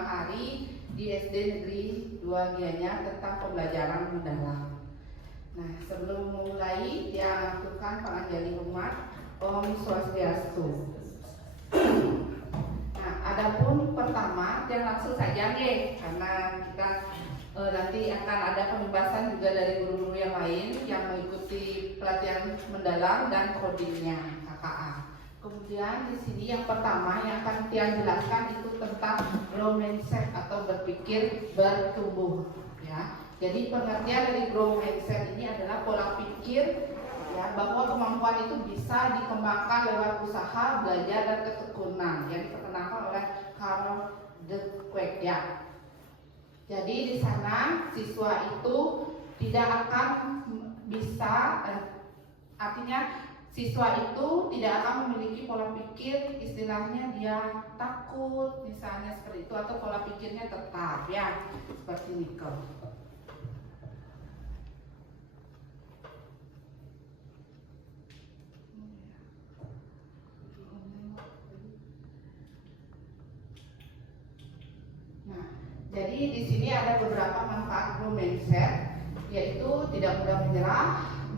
hari di SD Negeri 2 Gianyar tentang pembelajaran mendalam. Nah, sebelum memulai, dia lakukan penganjali umat Om Swastiastu. Nah, adapun pertama, dia langsung saja nih, karena kita nanti akan ada pembahasan juga dari guru-guru yang lain yang mengikuti pelatihan mendalam dan codingnya KKA. Kemudian di sini yang pertama yang akan Tian jelaskan itu tentang growth mindset atau berpikir bertumbuh, ya. Jadi pengertian dari growth mindset ini adalah pola pikir, ya, bahwa kemampuan itu bisa dikembangkan lewat usaha, belajar dan ketekunan yang diperkenalkan oleh Carol Dweck, ya. Jadi di sana siswa itu tidak akan bisa, artinya siswa itu tidak akan memiliki pola pikir istilahnya dia takut misalnya seperti itu, atau pola pikirnya tetap, ya, seperti nikel. Nah, jadi di sini ada beberapa manfaat growth mindset, yaitu tidak mudah menyerah,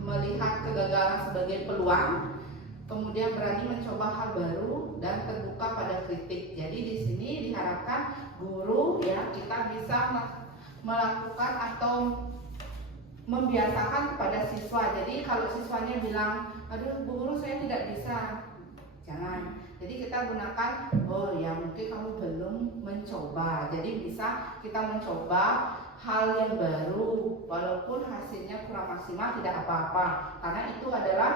melihat kegagalan sebagai peluang, kemudian berani mencoba hal baru dan terbuka pada kritik. Jadi di sini diharapkan guru, ya, kita bisa melakukan atau membiasakan kepada siswa. Jadi kalau siswanya bilang, aduh Bu Guru saya tidak bisa, jangan. Jadi kita gunakan, oh ya mungkin kamu belum mencoba. Jadi bisa kita mencoba hal yang baru, walaupun hasilnya kurang maksimal tidak apa-apa, karena itu adalah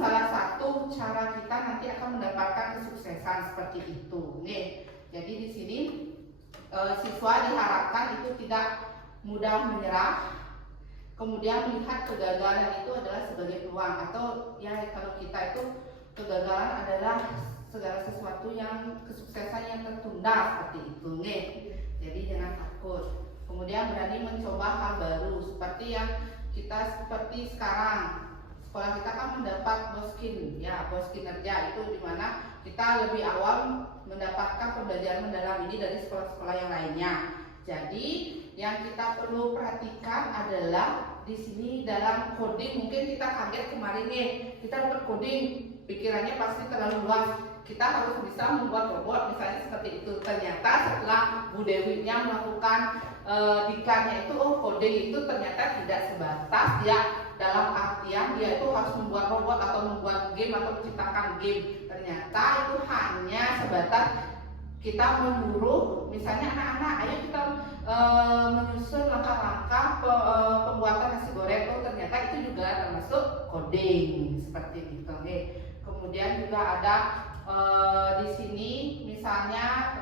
salah satu cara kita nanti akan mendapatkan kesuksesan seperti itu. Nih, jadi di sini siswa diharapkan itu tidak mudah menyerah, kemudian melihat kegagalan itu adalah sebagai peluang, atau ya kalau kita itu kegagalan adalah segala sesuatu yang kesuksesan yang tertunda seperti itu, nih. Jadi jangan takut. Kemudian berani mencoba hal baru, seperti yang kita seperti sekarang sekolah kita kan mendapat boskin, ya, bos kinerja, itu dimana kita lebih awal mendapatkan pembelajaran mendalam ini dari sekolah-sekolah yang lainnya. Jadi yang kita perlu perhatikan adalah di sini dalam coding, mungkin kita kaget kemarin nih, kita dapat coding, pikirannya pasti terlalu luas. Kita harus bisa membuat robot misalnya seperti itu. Ternyata setelah Bu Dewinya melakukan diklatnya itu, oh coding itu ternyata tidak sebatas ya dalam artian dia itu harus membuat robot atau membuat game atau menciptakan game. Ternyata itu hanya sebatas kita menyuruh misalnya anak-anak, ayo kita menyusun langkah-langkah pembuatan nasi goreng. Oh ternyata itu juga termasuk coding seperti itu. Kemudian juga ada di sini misalnya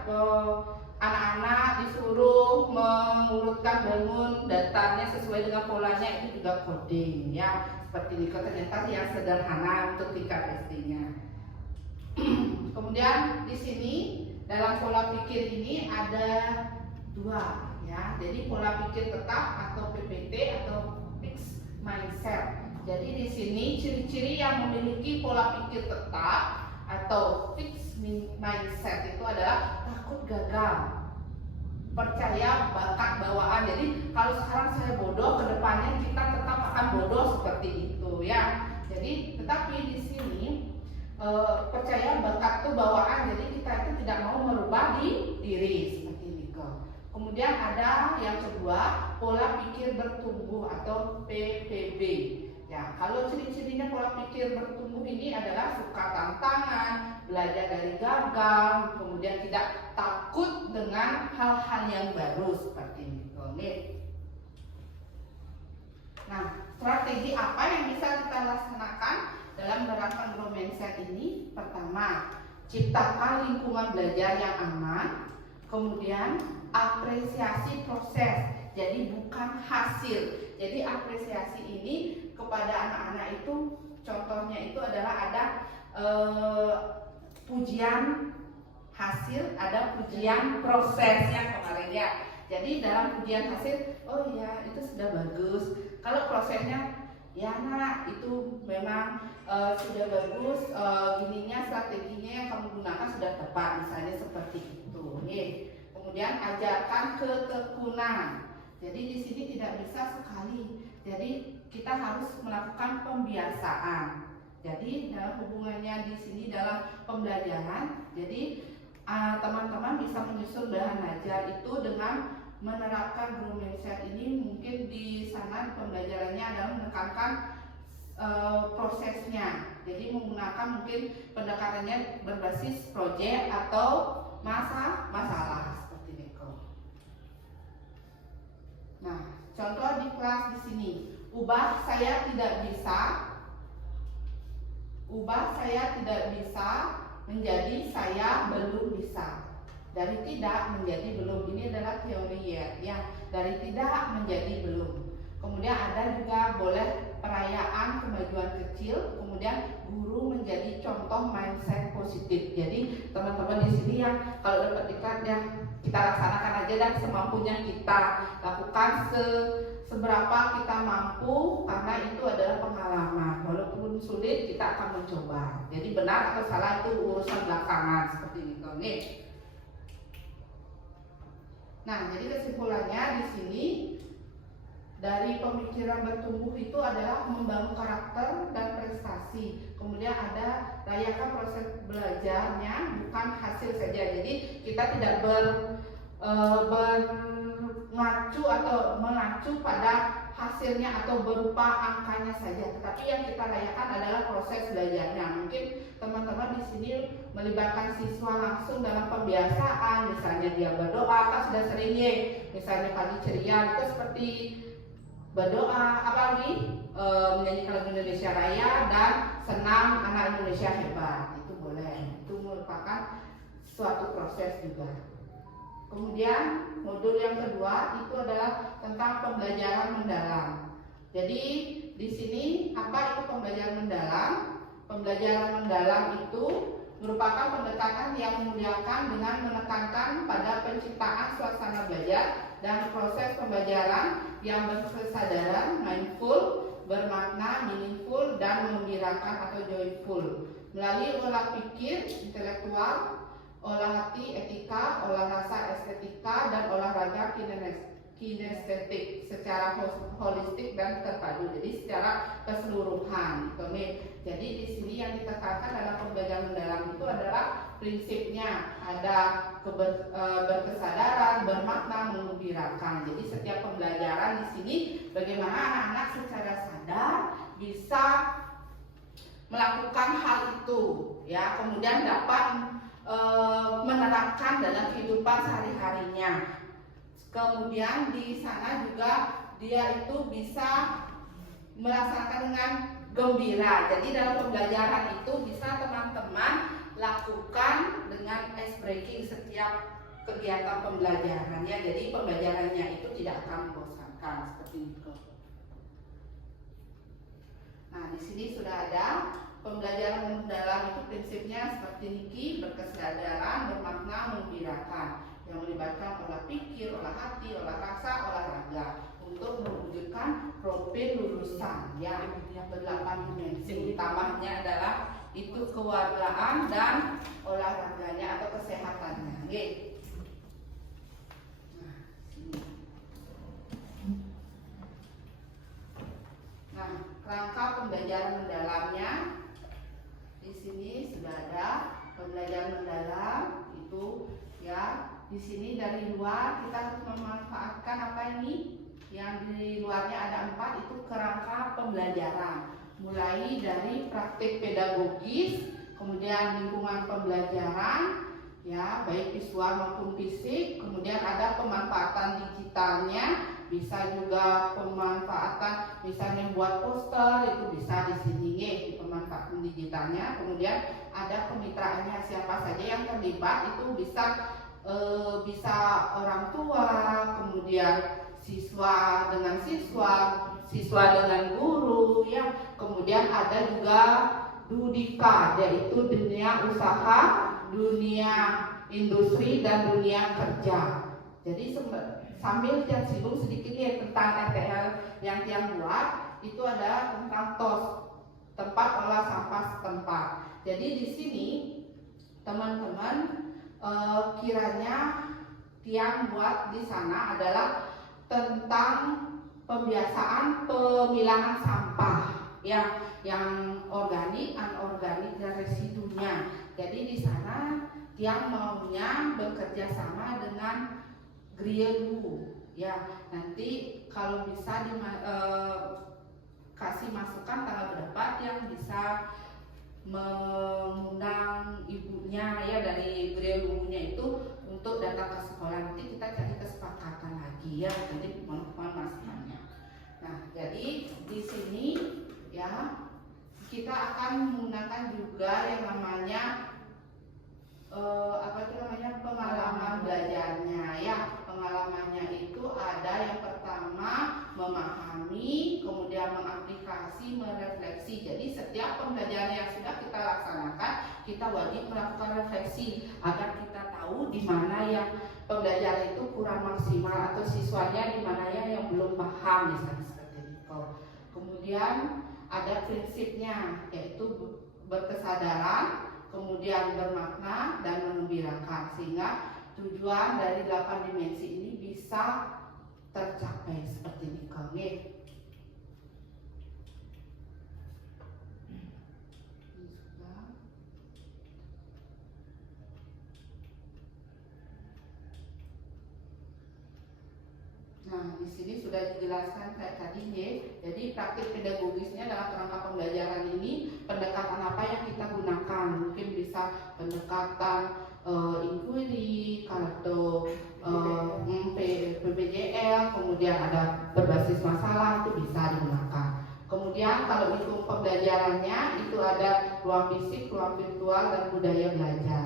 anak-anak disuruh mengurutkan bangun datanya sesuai dengan polanya, itu juga coding, ya, seperti ini. Ternyata yang sederhana untuk tingkat SD-nya. Kemudian di sini dalam pola pikir ini ada dua, ya. Jadi pola pikir tetap atau PPT atau fixed mindset. Jadi di sini ciri-ciri yang memiliki pola pikir tetap atau fixed mindset itu adalah takut gagal, percaya bakat bawaan. Jadi kalau sekarang saya bodoh, kedepannya kita tetap akan bodoh seperti itu, ya. Jadi tetapi di sini percaya bakat itu bawaan. Jadi kita itu tidak mau merubah diri seperti itu. Kemudian ada yang kedua, pola pikir bertumbuh atau PPB. Ya, kalau ciri-cirinya pola pikir bertumbuh ini adalah suka tantangan, belajar dari gagal, kemudian tidak takut dengan hal-hal yang baru seperti itu. Nah, strategi apa yang bisa kita laksanakan dalam menerapkan growth mindset ini? Pertama, ciptakan lingkungan belajar yang aman. Kemudian apresiasi proses, jadi bukan hasil. Jadi apresiasi ini kepada anak-anak itu, contohnya itu adalah ada pujian hasil, ada pujian prosesnya kemarin, ya. Jadi dalam pujian hasil, oh ya itu sudah bagus. Kalau prosesnya, ya nak itu memang sudah bagus, gininya strateginya yang kamu gunakan sudah tepat, misalnya seperti itu. Kemudian ajarkan ketekunan. Jadi di sini tidak bisa sekali. Jadi kita harus melakukan pembiasaan. Jadi dalam hubungannya di sini dalam pembelajaran, jadi teman-teman bisa menyusun bahan ajar itu dengan menerapkan grow mindset ini. Mungkin di sana pembelajarannya adalah menekankan prosesnya. Jadi menggunakan mungkin pendekatannya berbasis proyek atau masalah seperti itu. Nah, contoh di kelas di sini, ubah saya tidak bisa menjadi saya belum bisa. Dari tidak menjadi belum, ini adalah teori ya. Dari tidak menjadi belum. Kemudian ada juga boleh perayaan kemajuan kecil. Kemudian guru menjadi contoh mindset positif. Jadi teman-teman di sini yang kalau dapat diklat ya kita laksanakan aja dan semampunya kita lakukan seberapa kita mampu, karena itu adalah pengalaman. Walaupun sulit kita akan mencoba. Jadi benar atau salah itu urusan belakangan seperti itu nih. Nah, jadi kesimpulannya di sini dari pemikiran bertumbuh itu adalah membangun karakter dan prestasi. Kemudian ada rayakan proses belajarnya, bukan hasil saja. Jadi kita tidak mengacu pada hasilnya atau berupa angkanya saja. Tetapi yang kita rayakan adalah proses belajarnya. Mungkin teman-teman di sini melibatkan siswa langsung dalam pembiasaan, misalnya dia berdoa, kan sudah sering ya, misalnya pagi ceria itu seperti berdoa, apalagi menyanyikan lagu Indonesia Raya dan senam anak Indonesia hebat, itu boleh. Itu merupakan suatu proses juga. Kemudian modul yang kedua itu adalah tentang pembelajaran mendalam. Jadi di sini apa itu pembelajaran mendalam? Pembelajaran mendalam itu merupakan pendekatan yang memuliakan dengan menekankan pada penciptaan suasana belajar dan proses pembelajaran yang berkesadaran, mindful, bermakna, meaningful, dan mengembirakan atau joyful. Melalui olah pikir, intelektual, olah hati, etika, olah rasa, estetika, dan olahraga kinestetik secara holistik dan terpadu. Jadi secara keseluruhan. Jadi di sini yang ditekankan dalam pembelajaran mendalam itu adalah prinsipnya ada berkesadaran, bermakna, mengembirakan. Jadi setiap pembelajaran di sini bagaimana anak-anak secara sadar bisa melakukan hal itu, ya. Kemudian dapat menerapkan dalam kehidupan sehari-harinya. Kemudian di sana juga dia itu bisa melaksanakan dengan gembira. Jadi dalam pembelajaran itu bisa teman-teman lakukan dengan ice breaking setiap kegiatan pembelajarannya. Jadi pembelajarannya itu tidak akan membosankan seperti itu. Nah, di sini sudah ada pembelajaran mendalam itu prinsipnya seperti Niki, berkesadaran, bermakna, mengembirakan, yang melibatkan olah pikir, olah hati, olah rasa, olahraga untuk mewujudkan profil lulusan yang berdelapan dimensi. Utamanya adalah itu kewargaan dan olahraganya atau kesehatannya. Oke. Nah, rangka pembelajaran mendalamnya di sini sudah ada. Pembelajaran mendalam itu ya, di sini dari luar kita harus memanfaatkan apa ini? Yang di luarnya ada 4 itu kerangka pembelajaran. Mulai dari praktik pedagogis, kemudian lingkungan pembelajaran, ya baik visual maupun fisik. Kemudian ada pemanfaatan digitalnya, bisa juga pemanfaatan misalnya buat poster itu bisa di sini ya, di pemanfaatan digitalnya. Kemudian ada kemitraannya, siapa saja yang terlibat itu bisa orang tua, kemudian siswa dengan siswa dengan guru, ya. Kemudian ada juga Dudika, yaitu dunia usaha, dunia industri, dan dunia kerja. Jadi sambil yang singgung sedikit ya tentang RTL yang tiang buat, itu adalah tentang TOS, tempat olah sampah setempat. Jadi di sini teman-teman kiranya Tiang buat di sana adalah tentang pembiasaan pemilahan sampah ya, yang organik, anorganik dan residunya. Jadi di sana Tiang maunya bekerja sama dengan Grielu ya. Nanti kalau bisa kasih masukan tanggal berapa yang bisa mengundang ibunya ya dari Grielu-nya itu untuk datang ke sekolah. Nanti kita cari kesepakatan lagi ya, nanti mohon masukannya. Nah, jadi di sini ya kita akan menggunakan juga yang namanya pengalaman belajarnya ya. Pengalamannya itu ada yang pertama memahami, kemudian mengaplikasi, merefleksi. Jadi setiap pembelajaran yang sudah kita laksanakan, kita wajib melakukan refleksi agar kita tahu di mana yang pembelajaran itu kurang maksimal atau siswanya di mana yang belum paham, misalnya seperti itu. Kemudian ada prinsipnya, yaitu berkesadaran, kemudian bermakna dan menggembirakan, sehingga tujuan dari 8 dimensi ini bisa tercapai seperti ini. Nah, di sini sudah dijelaskan kayak tadi ya. Jadi praktik pedagogisnya dalam kerangka pembelajaran ini, pendekatan apa yang kita gunakan? Mungkin bisa pendekatan inquiry, atau PBJL, kemudian ada berbasis masalah, itu bisa digunakan. Kemudian kalau lingkup pembelajarannya itu ada ruang fisik, ruang virtual, dan budaya belajar.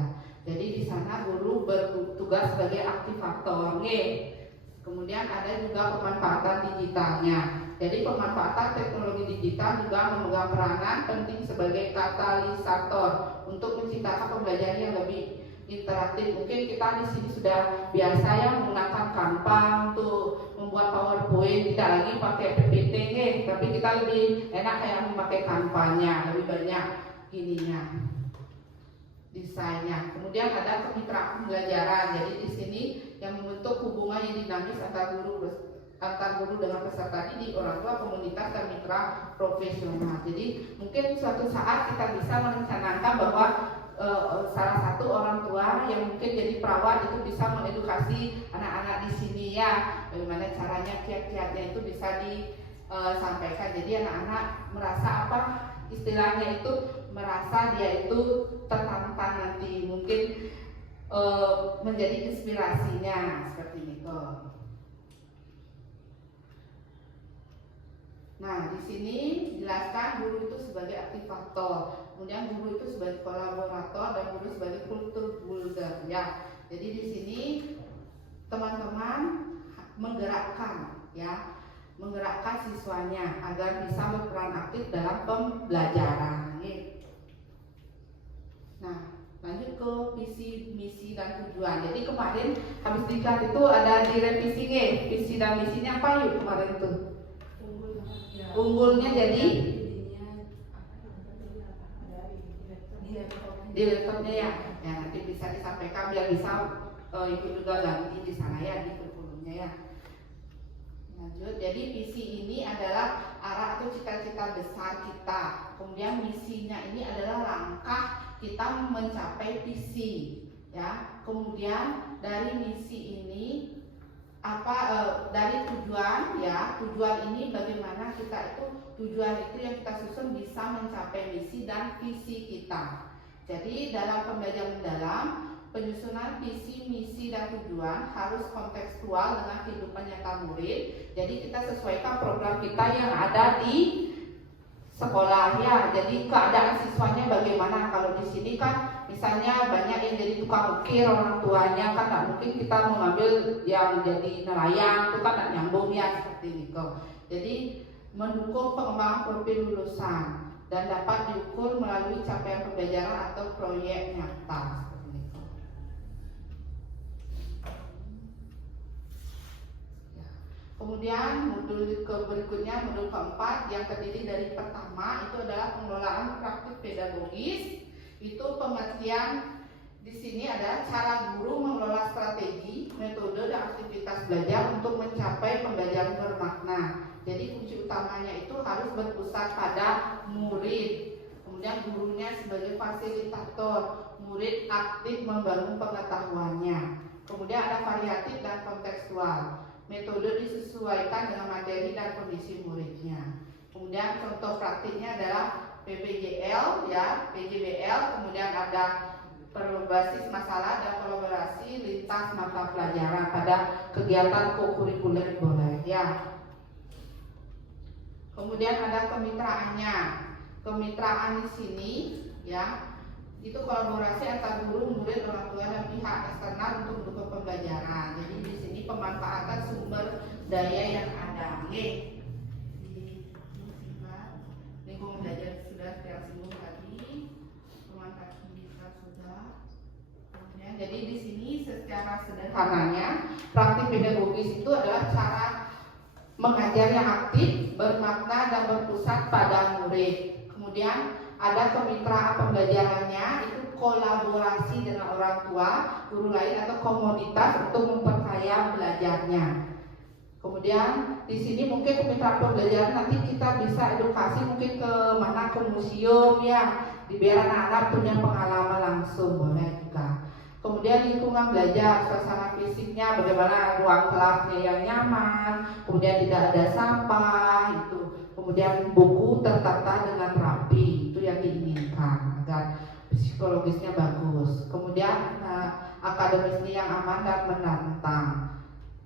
Jadi di sana guru bertugas sebagai aktivator nih. Kemudian ada juga pemanfaatan digitalnya. Jadi pemanfaatan teknologi digital juga memegang peranan penting sebagai katalisator untuk menciptakan pembelajaran yang lebih interaktif. Mungkin kita di sini sudah biasa ya menggunakan Canva untuk membuat PowerPoint, tidak lagi pakai PPT nih, tapi kita lebih enak kayak memakai Canva-nya, lebih banyak ininya, desainnya. Kemudian ada kemitraan pembelajaran. Jadi di sini yang membentuk hubungan yang dinamis antar guru dengan peserta didik, orang tua, komunitas, dan mitra profesional. Jadi mungkin suatu saat kita bisa merencanakan bahwa salah satu orang tua yang mungkin jadi perawat itu bisa mengedukasi anak-anak di sini ya, bagaimana caranya kiat-kiatnya itu bisa disampaikan. Jadi anak-anak merasa apa istilahnya itu, merasa dia itu tertantang nanti, mungkin menjadi inspirasinya seperti itu. Nah, di sini jelaskan guru itu sebagai aktivator, kemudian guru itu sebagai kolaborator, dan guru sebagai kultur builder ya. Jadi di sini teman-teman menggerakkan ya, menggerakkan siswanya agar bisa berperan aktif dalam pembelajaran. Nah, lanjut ke visi, misi, dan tujuan. Jadi kemarin habis diklat itu ada direvisi nih, visi dan misinya apa yuk kemarin itu? Unggulnya jadi di laptopnya ya. Ya nanti bisa disampaikan biar bisa ikut juga ganti di sana ya, di kurikulumnya ya. Lanjut, jadi visi ini adalah arah atau cita-cita besar kita. Kemudian misinya ini adalah langkah kita mencapai visi ya. Kemudian dari misi ini dari tujuan ya, tujuan ini bagaimana kita itu, tujuan itu yang kita susun bisa mencapai misi dan visi kita. Jadi dalam pembelajaran mendalam, penyusunan visi, misi, dan tujuan harus kontekstual dengan kehidupan nyata murid. Jadi kita sesuaikan program kita yang ada di sekolah ya. Jadi keadaan siswanya bagaimana. Kalau di sini kan misalnya banyak yang jadi tukang ukir, orang tuanya kan nggak mungkin kita mengambil yang jadi nelayan, itu kan nggak nyambung ya, seperti itu. Jadi mendukung pengembangan profil lulusan dan dapat diukur melalui capaian pembelajaran atau proyek nyata. Kemudian modul berikutnya, modul keempat yang terdiri dari pertama itu adalah pengelolaan praktik pedagogis. Itu pengertian di sini ada cara guru mengelola strategi, metode, belajar untuk mencapai pembelajaran bermakna. Jadi kunci utamanya itu harus berpusat pada murid. Kemudian gurunya sebagai fasilitator, murid aktif membangun pengetahuannya. Kemudian ada variatif dan kontekstual. Metode disesuaikan dengan materi dan kondisi muridnya. Kemudian contoh praktiknya adalah PPJL, ya, PJBL. Kemudian ada berbasis masalah dan kolaborasi lintas mata pelajaran pada kegiatan kokurikuler boleh, ya. Kemudian ada kemitraannya. Kemitraan di sini, ya, itu kolaborasi antara guru, murid, orang tua dan pihak eksternal untuk mendukung pembelajaran. Jadi di sini pemanfaatan sumber daya yang ada. Di lingkungan belajar sudah saya singgung tadi, pemanfaatan bisa sudah. Kemudian, jadi di sini secara sederhananya praktik pedagogis itu adalah cara mengajar yang aktif, bermakna dan berpusat pada murid. Kemudian ada kemitraan pembelajarannya, itu kolaborasi dengan orang tua, guru lain atau komoditas untuk memperkaya belajarnya. Kemudian di sini mungkin kemitraan pembelajaran nanti kita bisa edukasi mungkin ke mana, ke museum, ya, biar anak-anak punya pengalaman langsung, boleh juga. Kemudian lingkungan belajar, suasana fisiknya, bagaimana ruang kelasnya yang nyaman, kemudian tidak ada sampah, itu. Kemudian buku tertata dengan rapi, itu yang diinginkan agar psikologisnya bagus. Kemudian akademisnya yang aman dan menantang.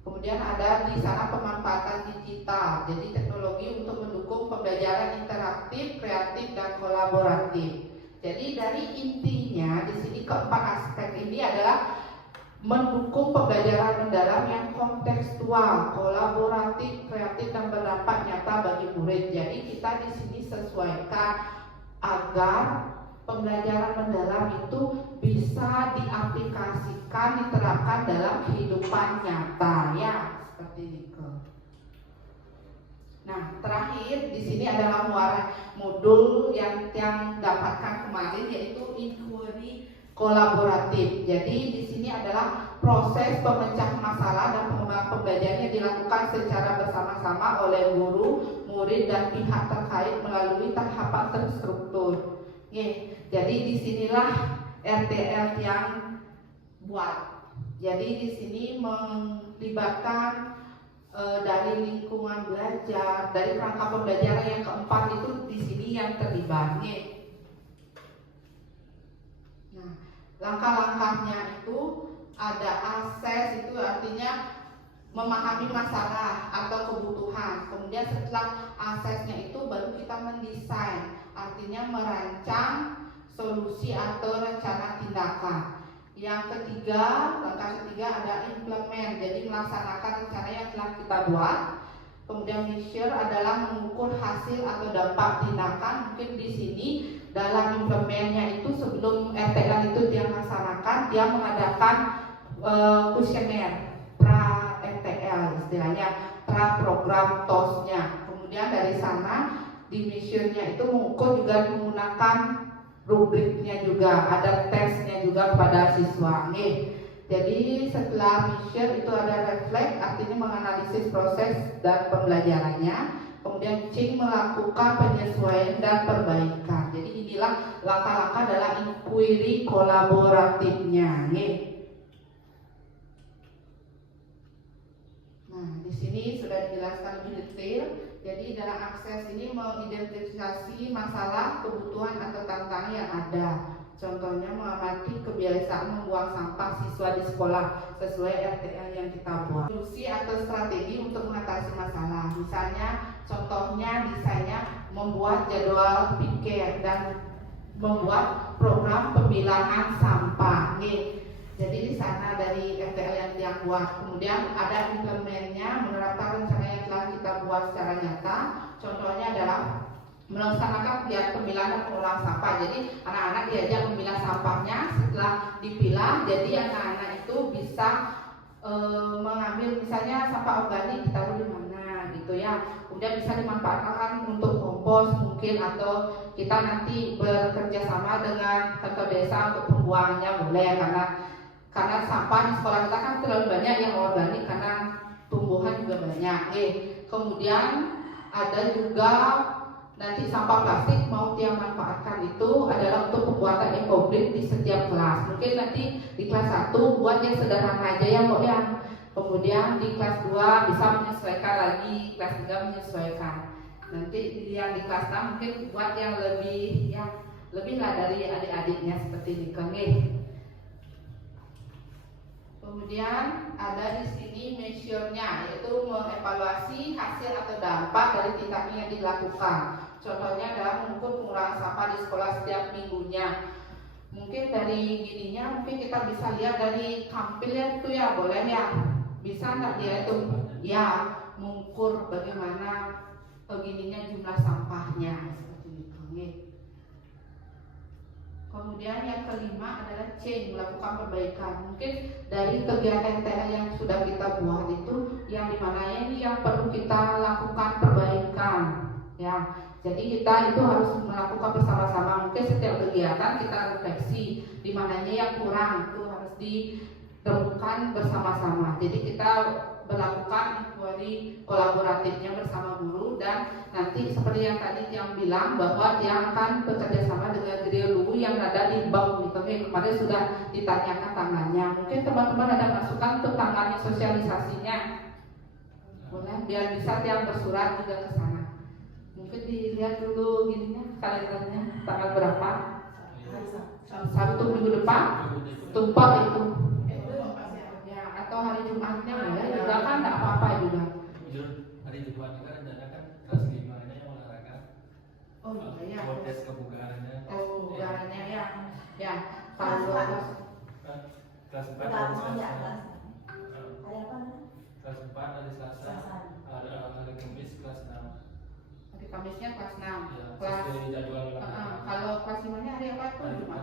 Kemudian ada di sana pemanfaatan digital, jadi teknologi untuk mendukung pembelajaran interaktif, kreatif dan kolaboratif. Jadi dari intinya di sini keempat aspek ini adalah mendukung pembelajaran mendalam yang kontekstual, kolaboratif, kreatif dan berdampak nyata bagi murid. Jadi kita di sini sesuaikan agar pembelajaran mendalam itu bisa diaplikasikan, diterapkan dalam kehidupan nyata, ya, seperti itu. Nah, terakhir di sini adalah modul yang dapatkan kemarin, yaitu inquiry kolaboratif. Jadi di sini adalah proses pemecahan masalah dan pengembangan pembelajaran yang dilakukan secara bersama-sama oleh guru, murid dan pihak terkait melalui tahapan terstruktur. Jadi disinilah RTL yang buat. Jadi di sini melibatkan dari lingkungan belajar, dari rangka pembelajaran yang keempat itu di sini yang terlibat. Nah, langkah-langkahnya itu ada akses, itu artinya memahami masalah atau kebutuhan. Kemudian setelah aksesnya itu baru kita mendesain, artinya merancang solusi atau rencana tindakan. Yang ketiga, langkah ketiga ada implement, jadi melaksanakan rencana yang telah kita buat. Kemudian measure adalah mengukur hasil atau dampak tindakan. Mungkin di sini dalam implementnya itu sebelum RTL itu dia melaksanakan, dia mengadakan kuesioner pra RTL, istilahnya pra program TOS-nya. Kemudian dari sana di measure-nya itu mengukur juga menggunakan rubriknya juga, ada tesnya juga kepada siswa. Jadi setelah measure itu ada reflect, artinya menganalisis proses dan pembelajarannya. Kemudian C melakukan penyesuaian dan perbaikan. Jadi inilah langkah-langkah adalah inquiry kolaboratifnya. Nah, di sini sudah dijelaskan lebih detail. Jadi dalam akses ini mengidentifikasi masalah, kebutuhan atau tantangan yang ada. Contohnya mengamati kebiasaan membuang sampah siswa di sekolah sesuai RTL yang kita buat. Solusi atau strategi untuk mengatasi masalah. Misalnya contohnya desainnya membuat jadwal pikir dan membuat program pemilahan sampah. Jadi di sana dari RTL yang buat. Kemudian ada implementnya, menerapkan rencana yang telah kita buat secara nyata. Contohnya adalah melaksanakan kegiatan pemilahan dan pengolahan sampah. Jadi anak-anak diajak memilah sampahnya. Setelah dipilah, jadi anak-anak itu bisa mengambil misalnya sampah organik ditaruh di mana gitu ya. Kemudian bisa dimanfaatkan untuk kompos mungkin, atau kita nanti bekerja sama dengan kantor desa untuk pembuangnya boleh, karena sampah di sekolah kita kan terlalu banyak yang organik karena banyak. Kemudian ada juga nanti sampah plastik mau dia manfaatkan itu adalah untuk pembuatan ekobrik di setiap kelas. Mungkin nanti di kelas 1 buat yang sederhana aja ya Mbak ya. Kemudian di kelas 2 bisa menyesuaikan lagi, kelas 3 menyesuaikan. Nanti yang di kelas 6 mungkin buat yang lebih lah dari adik-adiknya seperti ini. Kemudian ada di sini measure-nya, yaitu mengevaluasi hasil atau dampak dari tindakan yang dilakukan. Contohnya adalah mengukur pengurangan sampah di sekolah setiap minggunya. Mungkin dari gininya mungkin kita bisa lihat dari tampilnya itu ya, boleh ya. Bisa nggak dia itu ya mengukur bagaimana begininya jumlah sampahnya seperti itu. Kemudian yang kelima adalah change, melakukan perbaikan. Mungkin dari kegiatan TH yang sudah kita buat itu yang dimana ini yang perlu kita lakukan perbaikan ya. Jadi kita itu harus melakukan bersama-sama. Mungkin setiap kegiatan kita refleksi di mananya yang kurang, itu harus ditemukan bersama-sama. Jadi kita melakukan inquiry kolaboratifnya bersama guru, dan nanti seperti yang tadi yang bilang bahwa dia akan bekerja sama dengan guru yang ada di bank gitu. Kemarin sudah ditanyakan tangannya. Mungkin teman-teman ada masukan untuk tangani sosialisasinya, boleh biar bisa yang bersurat juga ke sana. Mungkin dilihat dulu gininya kalendernya tanggal berapa. Sabtu minggu depan tumpah itu ya, atau hari Jumatnya ya juga kan nggak apa-apa juga. Hari Jumat kan kan kelas 5 nya yang olahraga. Oh iya. Tes kebugarannya. Kebugarannya ya kalau kelas 4 hari Selasa. Kelas 4 hari Selasa. Hari Kamis kelas 6. Hari Kamisnya kelas 6. Ya, Kelas jadwal kalau kelas 5-nya hari apa tuh? hari Jumat.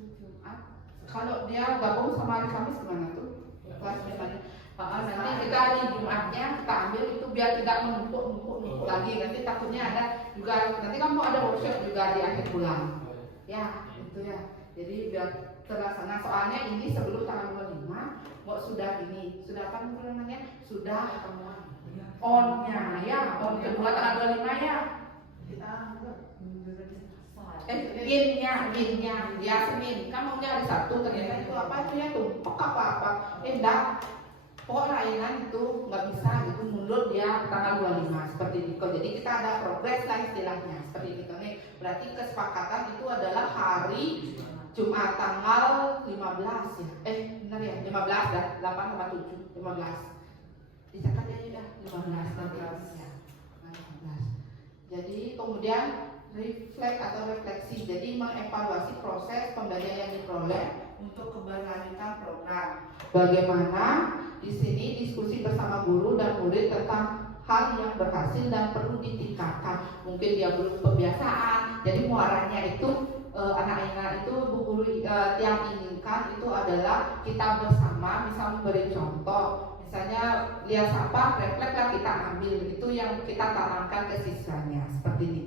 Jumat. Kalau dia gabung sama hari Kamis gimana tuh? Kelas 5-nya. Nanti kita hari Jumatnya kita ambil itu biar tidak menumpuk lagi. Nanti takutnya ada juga, nanti kamu ada workshop juga di akhir bulan. Ya, itu ya. Jadi biar terlaksana, soalnya ini sebelum tanggal 25 kok sudah ini, sudah apa namanya? Sudah on-nya ya, on kedua tanggal 25 ya. Winnya ya Senin, kan maunya hari Sabtu, ternyata itu apa itu ya tumpuk apa enggak, pokok lainan itu nggak bisa, itu mundur dia tanggal 25 seperti itu. Jadi kita ada progres lah istilahnya seperti itu nih. Berarti kesepakatan itu adalah hari Jumat tanggal 15 ya, benar ya 15 dah, 8 sama 7 15 dicatat aja dah 15 ya 15. Jadi kemudian refleksi, jadi mengevaluasi proses pembelajaran yang diperoleh untuk keberlanjutan program. Bagaimana di sini diskusi bersama guru dan murid tentang hal yang berhasil dan perlu ditingkatkan. Mungkin dia belum kebiasaan, jadi muaranya itu anak-anak itu bu guru yang inginkan itu adalah kita bersama, misal memberi contoh. Misalnya lihat sampah, reflekslah kita ambil, itu yang kita tanamkan ke siswanya seperti ini.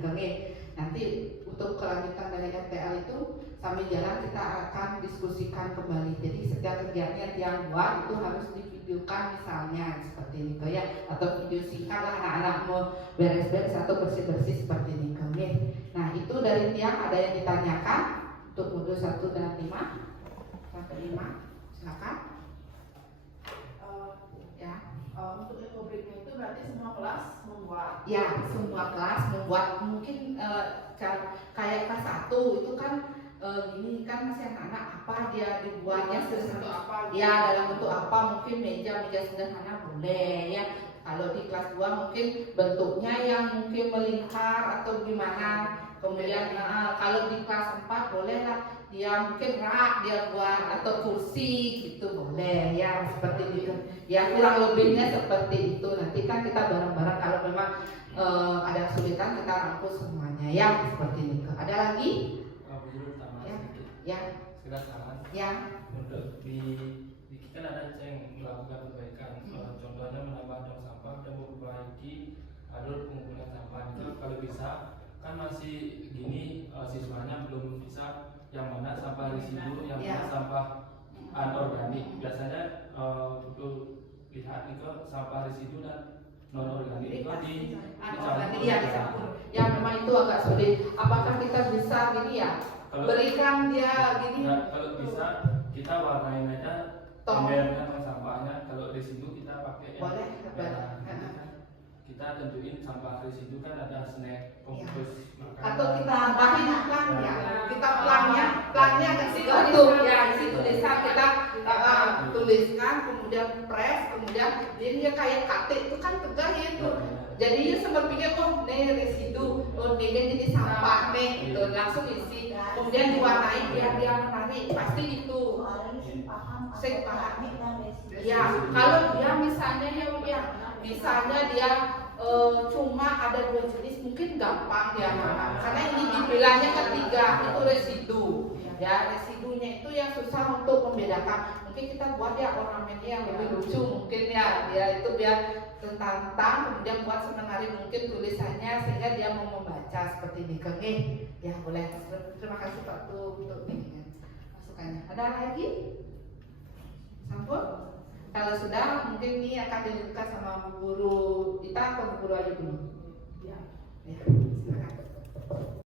Nanti untuk kelanjutan dari RTL itu sambil jalan kita akan diskusikan kembali. Jadi setiap kegiatan yang buat itu harus divideokan misalnya seperti ini ya, atau video singkat lah anak-anak mau beres-beres atau bersih-bersih seperti ini. Nah itu dari tiang ada yang ditanyakan untuk modul 1 dan 5 sampai 5, silakan. Untuk infobriknya itu berarti semua kelas membuat. Ya, semua kelas membuat. Mungkin kayak kelas 1 itu kan gini kan masih anak-anak, apa dia dibuatnya bentuk apa? Ya dalam bentuk apa, mungkin meja sederhana boleh ya. Kalau di kelas 2 mungkin bentuknya yang mungkin melingkar atau gimana. Kemudian kalau di kelas 4 boleh lah dia mungkin rak dia buat atau kursi gitu boleh ya, seperti itu ya, kurang lebihnya seperti itu. Nanti kan kita bareng-bareng kalau memang ada kesulitan kita rangkul semuanya ya, seperti itu. Ada lagi? Ya. Sekedar saran. Ya. Untuk di kita ada yang melakukan perbaikan. Contohnya menambah tong sampah dan memperbaiki alur pengumpulan sampah. Itu kalau bisa kan masih gini siswanya belum bisa yang mana sampah residu, yang mana sampah anorganik. Biasanya untuk lihat itu sampah residu dan non organik itu Iya dicampur. Ya memang itu agak sulit. Apakah kita bisa gini ya? Berikan dia gini. Kalau bisa kita warnain aja, membiarkan sampahnya. Kalau residu kita pakai Boleh, merah. Kita tentuin sampah residu kan ada snack, kompos, makanan. Atau kita tambahin plannya. Kita plannya ada situ ya, di situ desa kita tuliskan, kemudian press, kemudian dia kayak KT itu kan tegak ya itu. Jadinya sempat pikir oh ini residu, oh ini jadi sampah nih, gitu langsung isi. Kemudian diwarnai biar dia menarik, pasti itu. Saya paham. Ya, kalau dia misalnya misalnya dia cuma ada 2 jenis mungkin gampang ya, karena ini dibilangnya ketiga itu residu. Ya, residunya itu yang susah untuk membedakan. Mungkin kita buat ya ornamennya yang lebih lucu mungkin ya, dia itu biar tertantang, kemudian buat semenarik mungkin tulisannya sehingga dia mau membaca seperti ini. Oke, ya boleh. Terima kasih Pak untuk masukannya. Ada lagi? Sampun? Kalau sudah mungkin ini akan dilanjutkan sama Bu Guru kita atau Bu Guru aja dulu. Ya, silakan.